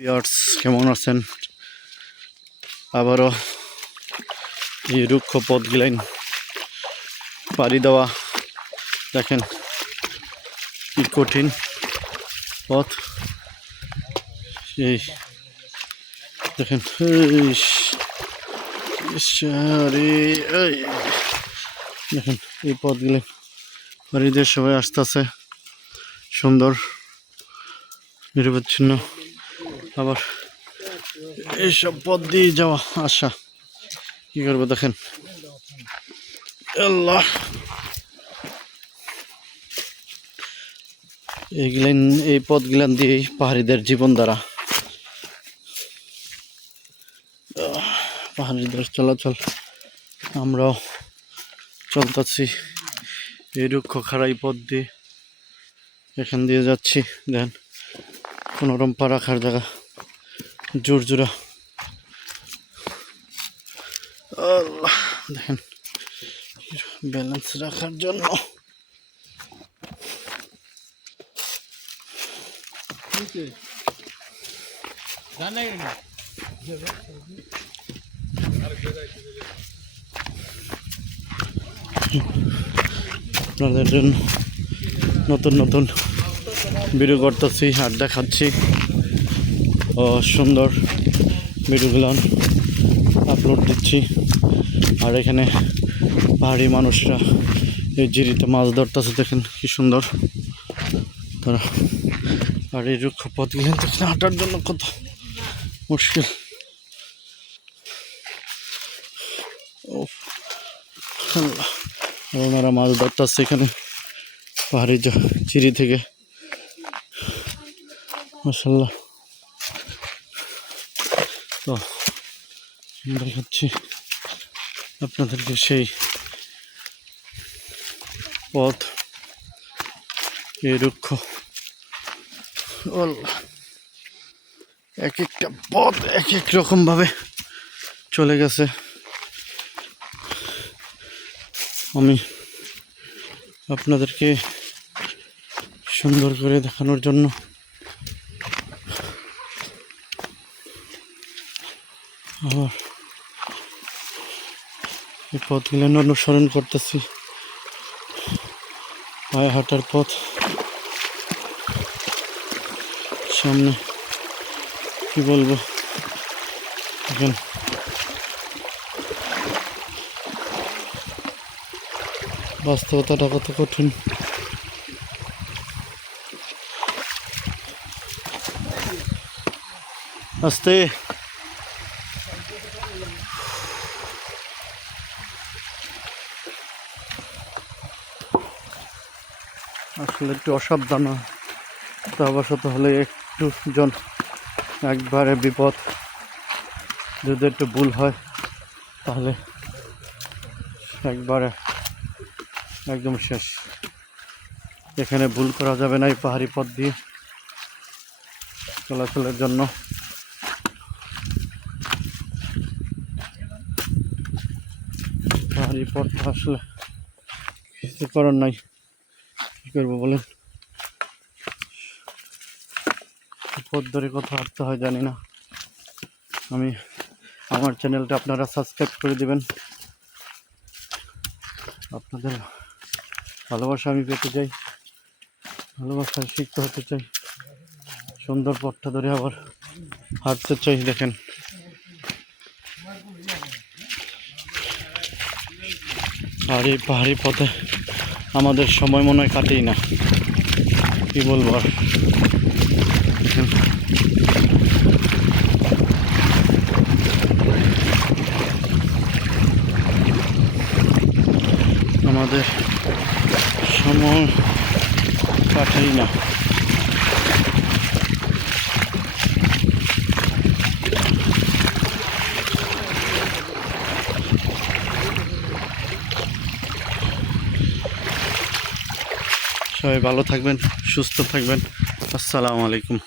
Viewers কেমন আছেন? আবারও এই রুক্ষ পথগুলাইন পাড়ি দেওয়া, দেখেন কি কঠিন পথ। এই দেখেন দেখেন এই পথগুলো পাড়ি দিয়ে সবাই আসতেছে, সুন্দর নিরবচ্ছিন্ন। আবার এইসব পথ দিয়ে যাওয়া আসা কি করবো দেখেন, আল্লাহ। এই পথগুলান দিয়েই পাহাড়িদের জীবন ধারা, পাহাড়িদের চলাচল। আমরাও চলতেছি এই রুক্ষ খাড়াই পথ দিয়ে, এখান দিয়ে যাচ্ছি। দেখেন কোনোরকম পা রাখার জায়গা, জোর জোড়া। আল্লাহ, দেখেন ব্যালেন্স রাখার জন্য আপনাদের জন্য নতুন নতুন ভিডিও করতেছি আর দেখাচ্ছি, ও সুন্দর ভিডিওগুলো আপলোড দিচ্ছি। আর এখানে পাহাড়ি মানুষরা এই জিরিতে মাছ ধরতেছে, দেখেন কি সুন্দর তারা। আর এই রুক্ষ পথগুলো দেখেন হাঁটার জন্য কত মুশকিল। ওনারা মাছ ধরতেছে এখানে পাহাড়ি চিরি থেকে, মাশাআল্লাহ। তো দেখাচ্ছি আপনাদেরকে সেই পথ, এই রুক্ষ এক একটা পথ এক এক রকম ভাবে চলে গেছে। আমি আপনাদেরকে সুন্দর করে দেখানোর জন্য আবার এই পথগুলো অনুসরণ করতেছি, পায়ে হাঁটার পথ। সামনে কি বলবো, দেখেন বাস্তবতাটা কত কঠিন। আস্তে আসলে একটু অসাবধানতাবশত হলে একটু একবারে বিপদ। যদি একটু ভুল হয় তাহলে একবারে একদম শেষ। এখানে ভুল করা যাবে না এই পাহাড়ি পথ দিয়ে চলাচলের জন্য। পাহাড়ি পথ আসলে কিছু করার নাই, কি করবো বলেন। পথ ধরে কথা হাঁটতে হয় জানি না। আমার চ্যানেলটা আপনারা সাবস্ক্রাইব করে দিবেন। আপনাদের ভালোবাসা আমি পেতে চাই, ভালোবাসা শিখতে হতে চাই, সুন্দর পথটা ধরে আবার হাঁটতে চাই। দেখেন আর এই পাহাড়ি পথে আমাদের সময় মনে হয় কাটেই না, কি বলবো আর। আমাদের সময় কাটেই না। সবাই ভালো থাকবেন, সুস্থ থাকবেন। আসসালামু আলাইকুম।